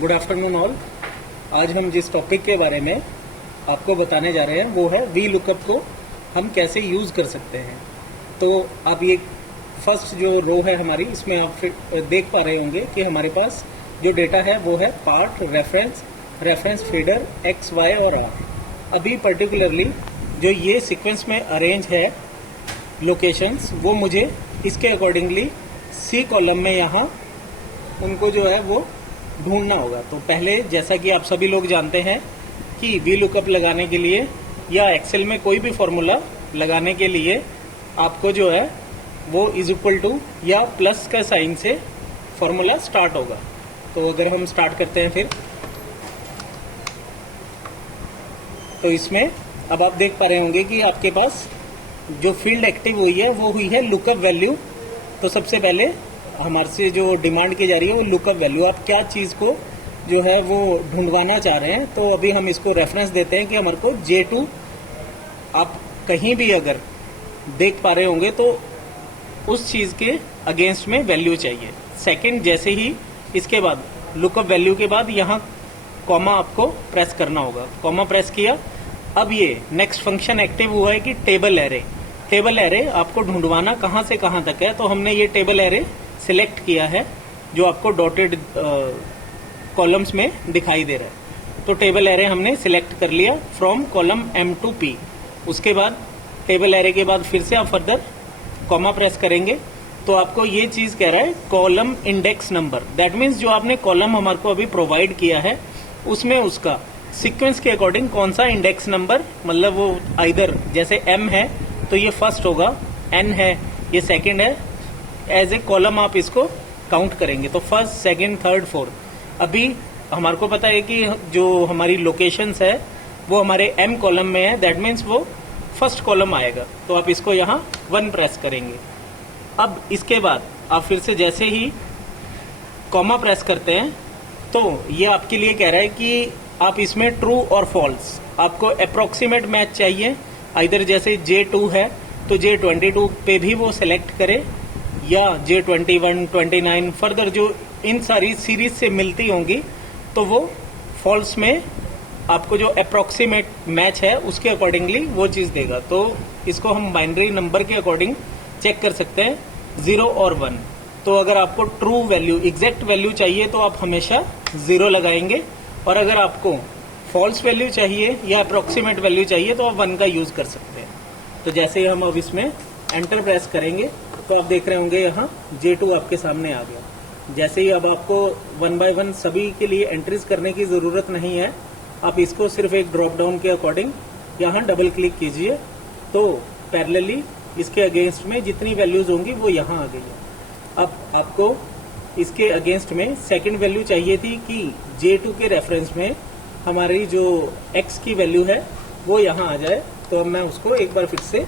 Good afternoon all. आज हम जिस टॉपिक के बारे में आपको बताने जा रहे हैं वो है वी लुकअप को हम कैसे यूज़ कर सकते हैं। तो आप ये फर्स्ट जो रो है हमारी, इसमें आप देख पा रहे होंगे कि हमारे पास जो डेटा है वो है part, reference feeder, X, Y और आर। अभी पर्टिकुलरली जो ये सीक्वेंस में अरेंज है लोकेशंस, वो मुझे इसके अकॉर्डिंगली सी कॉलम में यहाँ उनको जो है वो ढूंढना होगा। तो पहले जैसा कि आप सभी लोग जानते हैं कि वी लुकअप लगाने के लिए या एक्सेल में कोई भी फॉर्मूला लगाने के लिए आपको जो है वो इज इक्वल टू या प्लस का साइन से फॉर्मूला स्टार्ट होगा। तो अगर हम स्टार्ट करते हैं फिर, तो इसमें अब आप देख पा रहे होंगे कि आपके पास जो फील्ड एक्टिव हुई है वो हुई है लुकअप वैल्यू। तो सबसे पहले हमारे से जो डिमांड की जा रही है वो लुकअप वैल्यू, आप क्या चीज़ को जो है वो ढूंढवाना चाह रहे हैं। तो अभी हम इसको रेफरेंस देते हैं कि हमारे को J2, आप कहीं भी अगर देख पा रहे होंगे तो उस चीज़ के अगेंस्ट में वैल्यू चाहिए। सेकंड, जैसे ही इसके बाद लुकअप वैल्यू के बाद यहाँ कॉमा आपको प्रेस करना होगा। कॉमा प्रेस किया, अब ये नेक्स्ट फंक्शन एक्टिव हुआ है कि टेबल एरे। टेबल एरे आपको ढूंढवाना कहाँ से कहाँ तक है, तो हमने ये टेबल एरे सिलेक्ट किया है जो आपको डॉटेड कॉलम्स में दिखाई दे रहा है। तो टेबल एरे हमने सिलेक्ट कर लिया from column M to P। उसके बाद टेबल एरे के बाद फिर से आप फर्दर कॉमा प्रेस करेंगे तो आपको ये चीज़ कह रहा है column index number. That means जो आपने कॉलम हमारे को अभी प्रोवाइड किया है उसमें उसका सीक्वेंस के अकॉर्डिंग कौन सा इंडेक्स नंबर, मतलब वो आइदर जैसे M है तो ये फर्स्ट होगा, N है ये सेकंड है, एज ए कॉलम आप इसको काउंट करेंगे। तो फर्स्ट, सेकंड, थर्ड, फोर्थ। अभी हमारे को पता है कि जो हमारी लोकेशंस है वो हमारे M कॉलम में है, दैट मीन्स वो फर्स्ट कॉलम आएगा। तो आप इसको यहाँ 1 प्रेस करेंगे। अब इसके बाद आप फिर से जैसे ही कॉमा प्रेस करते हैं तो ये आपके लिए कह रहा है कि आप इसमें ट्रू और फॉल्स, आपको अप्रोक्सीमेट मैच चाहिए। इधर जैसे J2 है तो J22 पे भी वो सिलेक्ट करे, या J21, 29 फर्दर जो इन सारी सीरीज से मिलती होंगी तो वो फॉल्स में आपको जो अप्रोक्सीमेट मैच है उसके अकॉर्डिंगली वो चीज़ देगा। तो इसको हम बाइनरी नंबर के अकॉर्डिंग चेक कर सकते हैं, 0 और 1। तो अगर आपको ट्रू वैल्यू, एग्जैक्ट वैल्यू चाहिए तो आप हमेशा 0 लगाएंगे, और अगर आपको फॉल्स वैल्यू चाहिए या अप्रोक्सीमेट वैल्यू चाहिए तो आप 1 का यूज़ कर सकते हैं। तो जैसे ही हम अब इसमें एंटर प्रेस करेंगे तो आप देख रहे होंगे यहाँ J2 आपके सामने आ गया। जैसे ही अब आपको 1 बाय 1 सभी के लिए एंट्रीज करने की ज़रूरत नहीं है, आप इसको सिर्फ एक ड्रॉप डाउन के अकॉर्डिंग यहाँ डबल क्लिक कीजिए तो पैरेलली इसके अगेंस्ट में जितनी वैल्यूज होंगी वो यहाँ आ गई है। अब आपको इसके अगेंस्ट में सेकंड वैल्यू चाहिए थी कि J2 के रेफरेंस में हमारी जो X की वैल्यू है वो यहाँ आ जाए। तो अब मैं उसको एक बार फिर से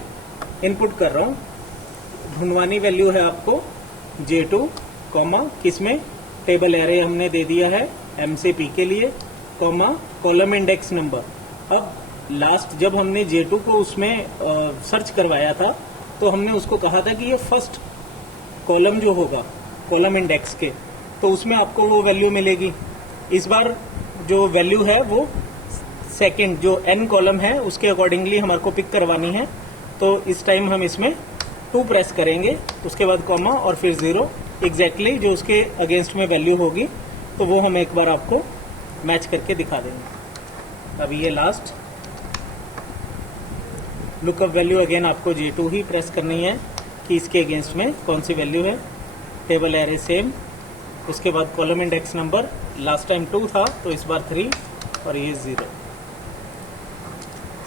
इनपुट कर रहा हूँ। ढूंढवानी वैल्यू है आपको J2, कॉमा किसमें, टेबल एरे हमने दे दिया है M से P के लिए, कॉमा कॉलम इंडेक्स नंबर। अब लास्ट जब हमने J2 को उसमें सर्च करवाया था तो हमने उसको कहा था कि ये फर्स्ट कॉलम जो होगा कॉलम इंडेक्स के, तो उसमें आपको वो वैल्यू मिलेगी। इस बार जो वैल्यू है वो सेकंड जो N कॉलम है उसके अकॉर्डिंगली हमारे को पिक करवानी है। तो इस टाइम हम इसमें 2 प्रेस करेंगे, उसके बाद कॉमा और फिर 0, एग्जैक्टली जो उसके अगेंस्ट में वैल्यू होगी तो वो हम एक बार आपको मैच करके दिखा देंगे। अभी ये लास्ट लुकअप वैल्यू अगेन आपको J2 ही प्रेस करनी है कि इसके अगेंस्ट में कौन सी वैल्यू है। टेबल एरे सेम, उसके बाद column index number, last time 2 था तो इस बार 3 और ये 0,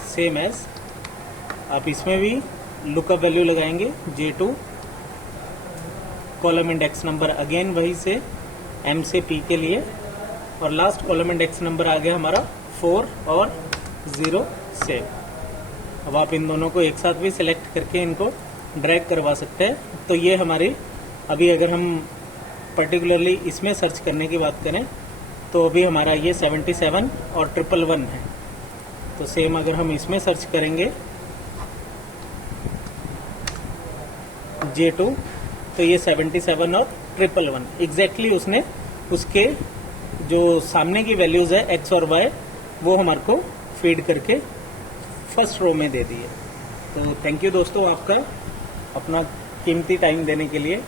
सेम एज। आप इसमें भी लुकअप वैल्यू लगाएंगे J2, column index number again वही से M से P के लिए, और लास्ट कॉलम इंडेक्स नंबर आ गया हमारा 4 और 0 से। अब आप इन दोनों को एक साथ भी सिलेक्ट करके इनको ड्रैग करवा सकते हैं। तो ये हमारी अभी अगर हम पर्टिकुलरली इसमें सर्च करने की बात करें तो अभी हमारा ये 77 और 111 है। तो सेम अगर हम इसमें सर्च करेंगे J2 तो ये 77 और 111 एग्जैक्टली उसने उसके जो सामने की वैल्यूज है एक्स और वाई वो हमारे को फीड करके फर्स्ट रो में दे दी है। तो थैंक यू दोस्तों आपका अपना कीमती टाइम देने के लिए।